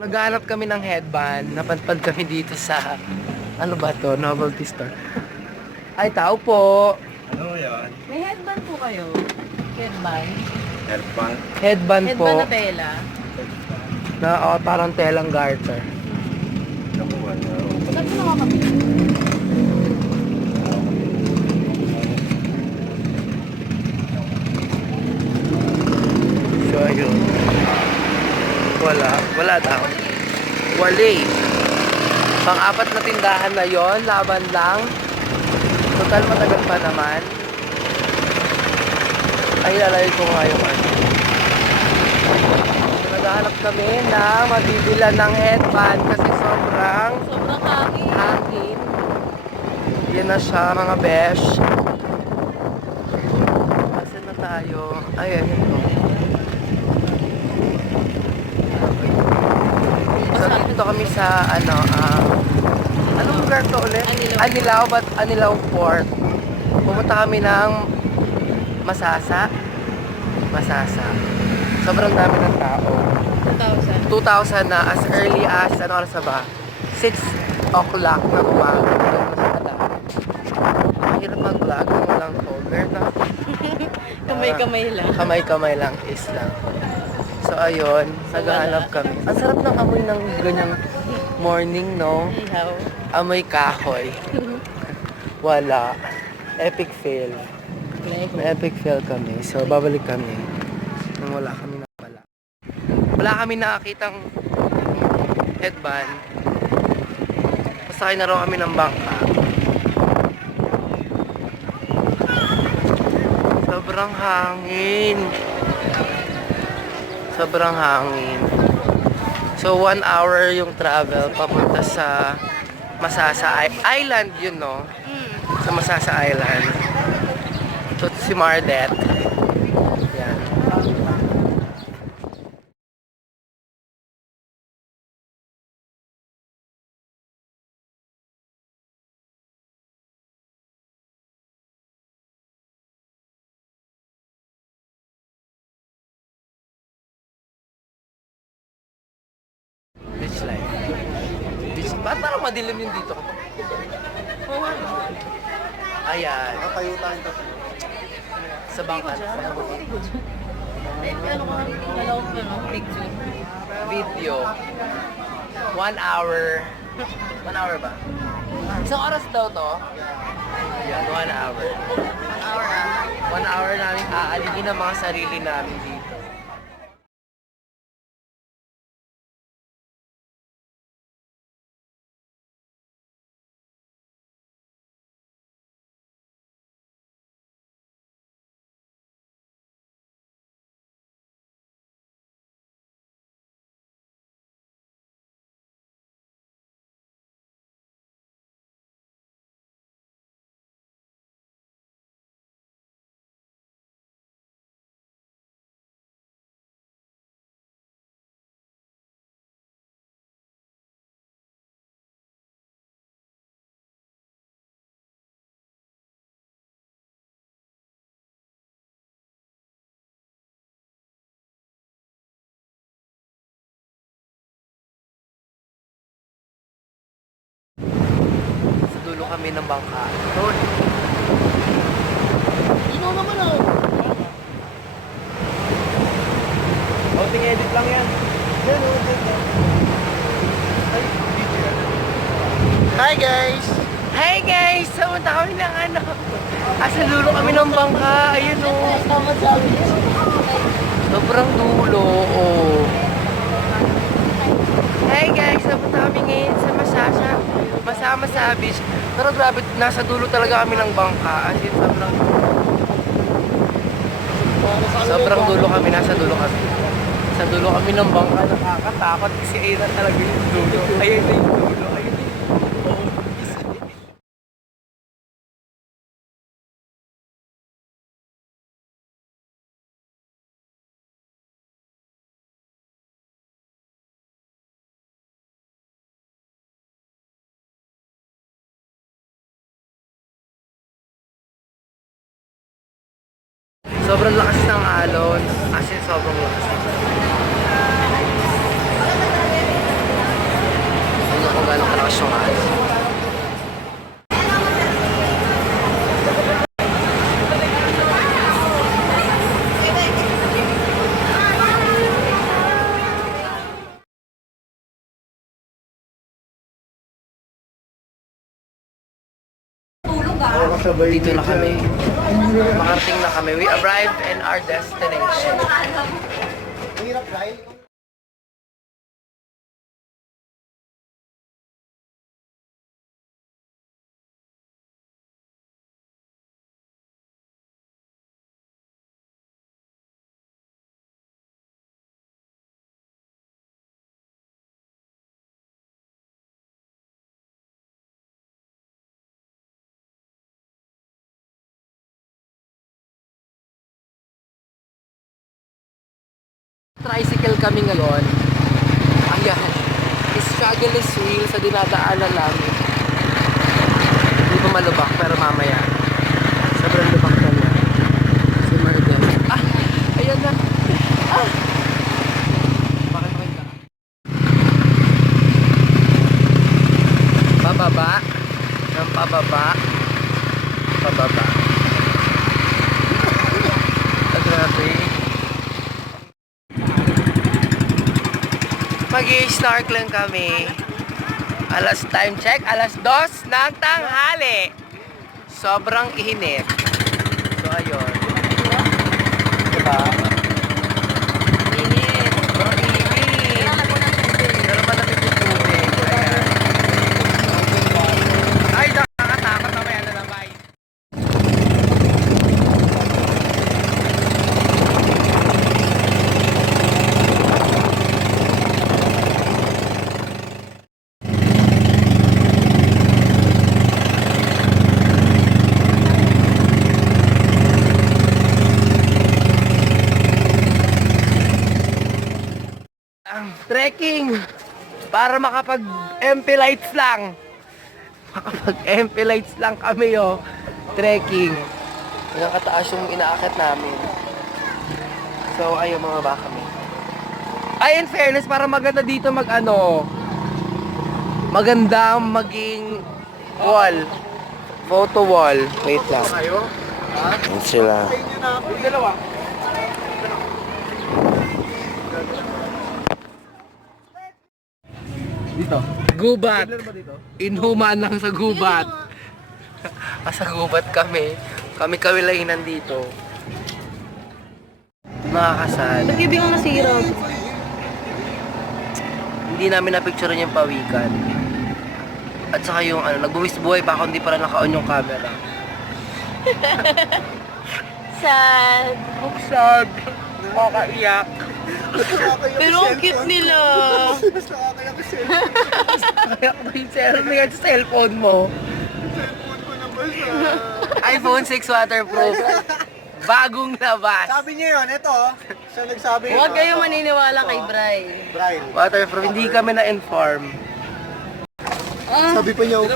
Naghahanap kami ng headband. Napadpad kami dito sa, ano ba to? Novelty store. Ay, tao po. Ano yan? May headband po kayo? Headband? Headband? Headband po. Headband na tela? Na parang telang garter. Nakuha na. Saan ko nakakabili? So, ayun. Wala daw. Wali. Pang-apat na tindahan na yon, laban lang. Total matagal pa naman. Ay, lalay ko nga yung ano. Naghahanap kami na mabibilan ng headband kasi sobrang Sobrang hangin. hangin. Yan na siya, mga besh. Asan na tayo? Ay, ayun to. So, dito kami sa, anong lugar to ulit? Anilao. Anilao Port. Pumunta kami ng Masasa. Sobrang dami ng tao. 2,000. 2,000 na as early as, ano oras na ba? 6 o'clock na umaga. Mahirap mag-vlog kung walang cover na. Kamay-kamay lang. Kamay-kamay lang is lang. So ayun, naghahanap kami. Ang sarap ng amoy ng ganyang morning, no? Ihaw. Amoy kahoy. Wala. Epic fail. May epic fail kami. So babalik kami. Nang wala kami napala. Wala kami nakakitang headband. Pasakay na raw kami ng bangka. Sobrang hangin. Sobrang hangin. So 1 hour yung travel papunta sa Masasa Island, yun, no? Sa Masasa Island. So si Mardet. Yan. Beach life. Beach, ba't parang madilim yung dito? Ayan. Nakatayo tayong tatlo. Sa bangka. Ano ko? Dalawang picture. Video. 1 hour. 1 hour ba? Isang oras daw to? Yan, 1 hour. 1 hour namin aaligin ang mga sarili namin dito. Sa dulo kami ng bangka. Doon. Ino naman oh. Konting edit lang yan. Yan o, Hi guys! Hi guys! Samunta kami ng ano. Sa dulo kami ng bangka. Ayun o. Tama sabi niya. Sobrang dulo. Oh. Hi guys! Samunta kami ngayon sa Masasa Beach. Pero grabe, nasa dulo talaga kami ng bangka. As in, sobrang dulo kami. Nasa dulo kami. Sa dulo kami ng bangka. Nakakatakot kasi ayun na talaga yung dulo. Ayun na yung dulo. Ayun na yung dulo. Sobrang lakas ng alon. As in, sobrang lakas. Bukas yung aso. Dito na kami. Makarating na kami. We arrived in our destination. Tricycle kami ngayon. Ayan. Struggle is real sa dinadaanan namin. Hindi pa malubak pero mamaya. Sobrang lubak na niya. Si Mardel. Ah! Ayan na. Ah! Bakit ba ka? Pababa. Ng pababa. Pababa. Ah, grabe. Mag-i-snorkeling kami. Time check, 2:00 ng tanghali. Sobrang init. So, ayun. Diba? Init. Sobrang init. Pero malamig yung tubig. Ayan. Ay, nakakatakot na may ano na bye. Trekking para makapag MP lights lang. Makapag MP lights lang kami trekking. Yung kataas yung inaakit namin. So ayun mga ba kami. Ay, in fairness, para maganda dito maganda maging wall. Photo wall. Wait lang. Yan sila. Dito. Gubat. Inhuman lang sa gubat. Sa gubat kami. Kami lang nandito. Nakakasad. Ba't yung nasira? Hindi namin na-picturean yung pawikan. At saka yung nagbuwis buhay pa ako, hindi pa rin naka-on yung camera. Sad. Sad. Nakakaiyak. Pero ang cute nila. Kaya ko yung cellphone mo. iPhone 6 waterproof. Bagong labas. Sabi niya yun, ito. Siya nagsabi. Huwag kayo maniniwala kay Bray. Brian. Waterproof. Hindi kami na-inform. Sabi pa niya,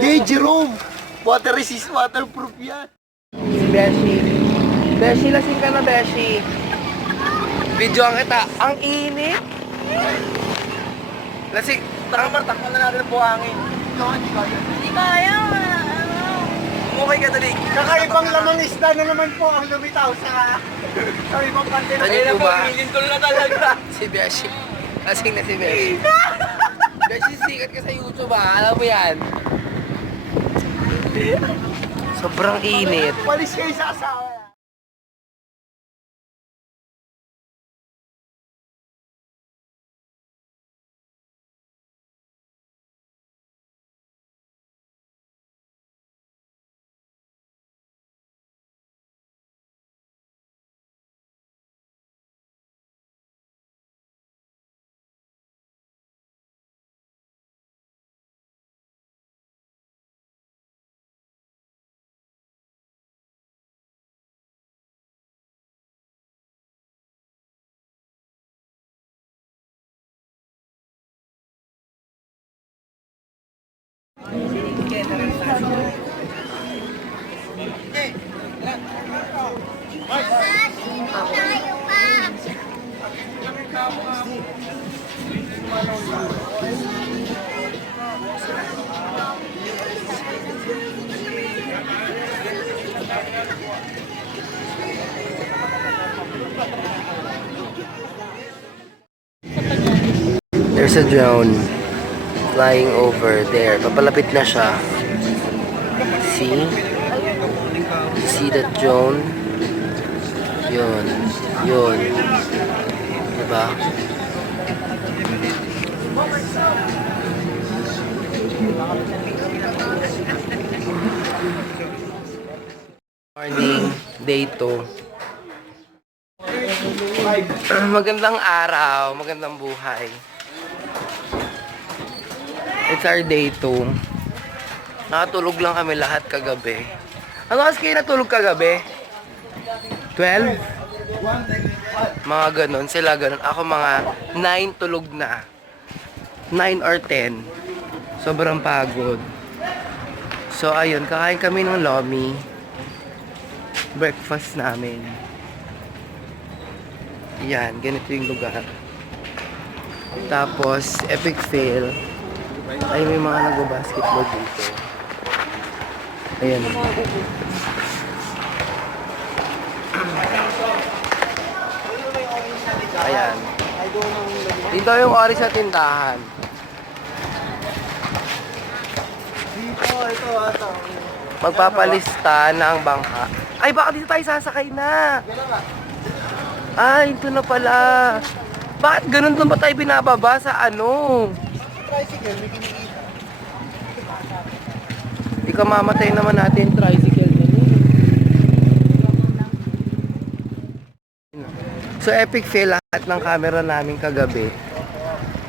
Day Jerome. Water resist, waterproof yan. Si Beshi. Beshi, lasing ka na, Beshi. Video ang kita. Ang init. Lasing. Takpan na natin ang buhangin. Hindi kaya. Okay ka dali. Kakaibang lamang isda na naman po ang lumitaw sa ibang kante. Ano po ba? Lindol na talaga. Si Beshi. Lasing na si Beshi. Beshi, sikat ka sa YouTube Alam mo yan. Sobrang init. Walis kayo sa asawa. There's a drone flying over there. Papalapit na siya. See? You see that drone? Yun. Yun. Diba? Morning, day 2. Magandang araw, magandang buhay. It's our day 2. Nakatulog lang kami lahat kagabi. Ano kasi kayo natulog kagabi? 12? Mga ganon, sila ganon. Ako mga 9 tulog na. 9 or 10. Sobrang pagod. So ayun, kakain kami ng lomi. Breakfast namin. Yan, ganito yung lugar. Tapos, epic fail. Ay, may mga nag-basketball dito. Ayan. Ayan. Dito yung oris sa tindahan. Dito, ito, ito. Magpapalista ng bangka. Ay, baka dito tayo sasakay na. Ay, ito na pala. Bakit ganun doon ba tayo binababa sa ano? Tricycle, may kinikita. Hindi ka mamatay naman natin yung tricycle na yun. So, epic fail lahat ng camera namin kagabi.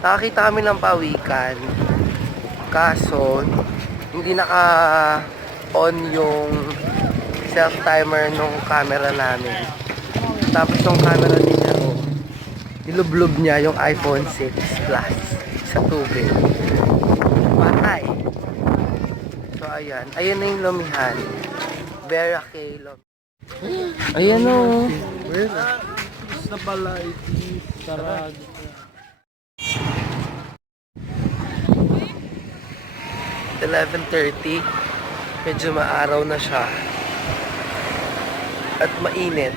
Nakakita kami ng pawikan. Kaso, hindi naka-on yung self-timer nung camera namin. Tapos yung camera niya, nilublob niya yung iPhone 6 Plus sa tubig. Patay. So, ayan. Ayan na yung lumihan. Vera K. Ayan o. Sa balay, sarado. 11:30. Medyo maaraw na siya. At mainit.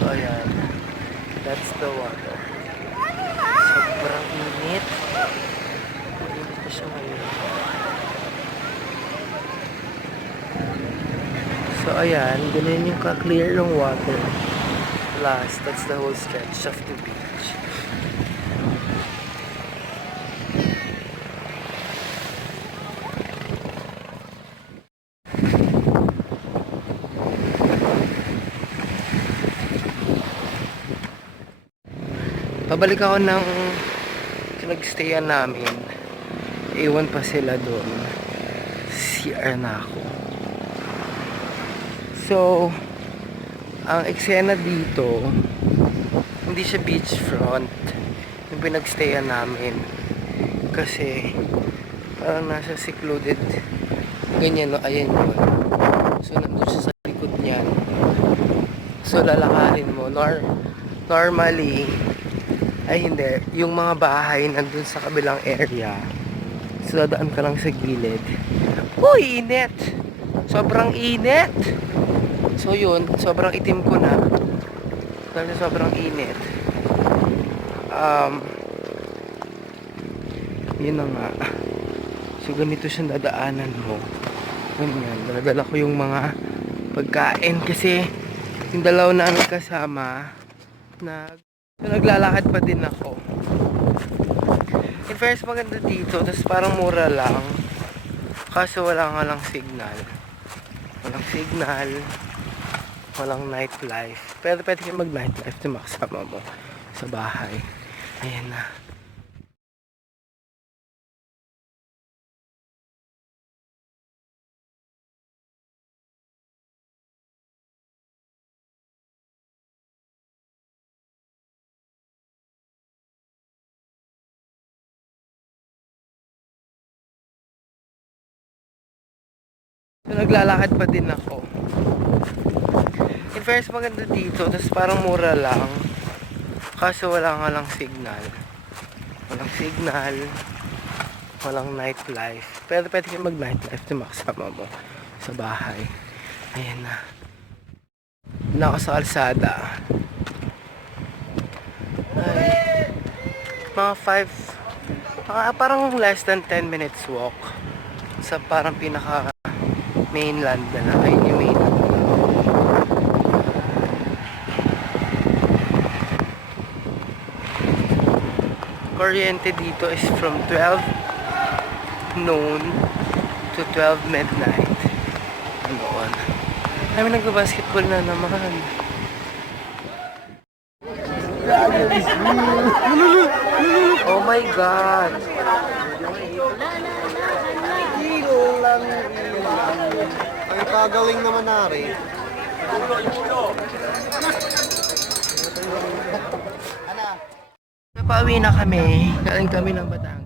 So, ayan. That's the water. Sobrang init. Init na siya ngayon. So, ayan. Ganun yung ka-clear ng water. Last, that's the whole stretch of the beach. Pabalik ako ng nag-stayan namin. Iwan pa sila doon. CR na ako. So, ang eksena dito, hindi siya beachfront. Yung pinag-stayan namin. Kasi, parang nasa secluded. Ganyan, no? Ayan yun. So, nandun siya sa likod niyan. So, lalakarin mo. Normally, ay hindi, yung mga bahay nandun sa kabilang area. So, dadaan ka lang sa gilid. Uy, init! Sobrang init! So, yun, sobrang itim ko na. Dahil sobrang init. Yun na nga. So, ganito siyang dadaanan mo. Ganyan, daladala ko yung mga pagkain kasi yung dalaw na aming kasama so, naglalakad pa din ako. In fairness, maganda dito. Tapos parang mura lang. Kaso wala nga lang signal. Walang signal. Walang nightlife. Pero pwede kayo mag-nightlife na makasama mo sa bahay. Ayan na. So, naglalakad pa din ako. In fairness, maganda dito. Tapos parang mura lang. Kaso wala nga lang signal. Walang signal. Walang nightlife. Pero pwede kayo mag-nightlife na makasama mo sa bahay. Ayan na. Na ako sa kalsada. Ay. Mga 5, parang less than 10 minutes walk sa parang pinaka mainland na ay yung mainland. Kuryente dito is from 12 noon to 12 midnight. Anoon. Kami nagbabasketball na naman. Oh my God! Ang kagaling naman nari. Napauwi na kami. Galing kami ng Batangas.